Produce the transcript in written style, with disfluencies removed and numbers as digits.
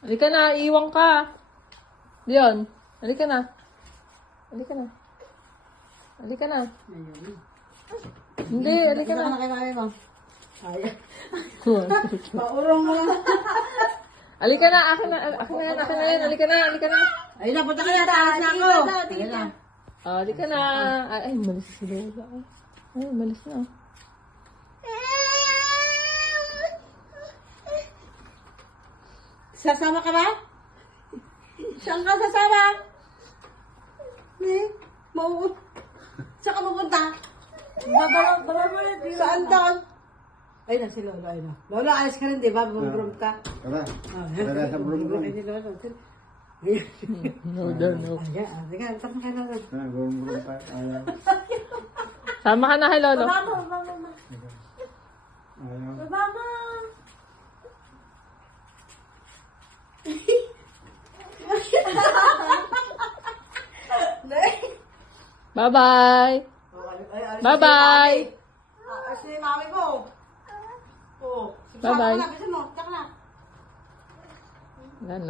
Halika na, iiwan ka. Leon, halika na. Halika na. Halika na. Hindi, halika na. Kay mami mo. Ay. Paurong mo. Halika na, akin na yan, halika na. Ayun na, punta ka na, taas na ako. Ayun na. Halika na. Ay, malis si Lola. Ay, malis na. Sasama ka ba? Saan ka sasama? Saan ka pupunta? Baba mo na. Saan doon? Ayun na si Lola, ayun na. Lola, ayos ka rin, di ba? Bumabrom ka. Tara. Tara sa broom ko. Ay, si Lola. No, no. Ayan, sige, tama ka na. Tara, broom pa. Ayaw. Sama ka na kay Lolo. Baba mo. Ayaw. Baba mo. Bye-bye. Bye-bye. Si mami mo. Oh. Bye-bye. Bisa mo, taka na. Ano?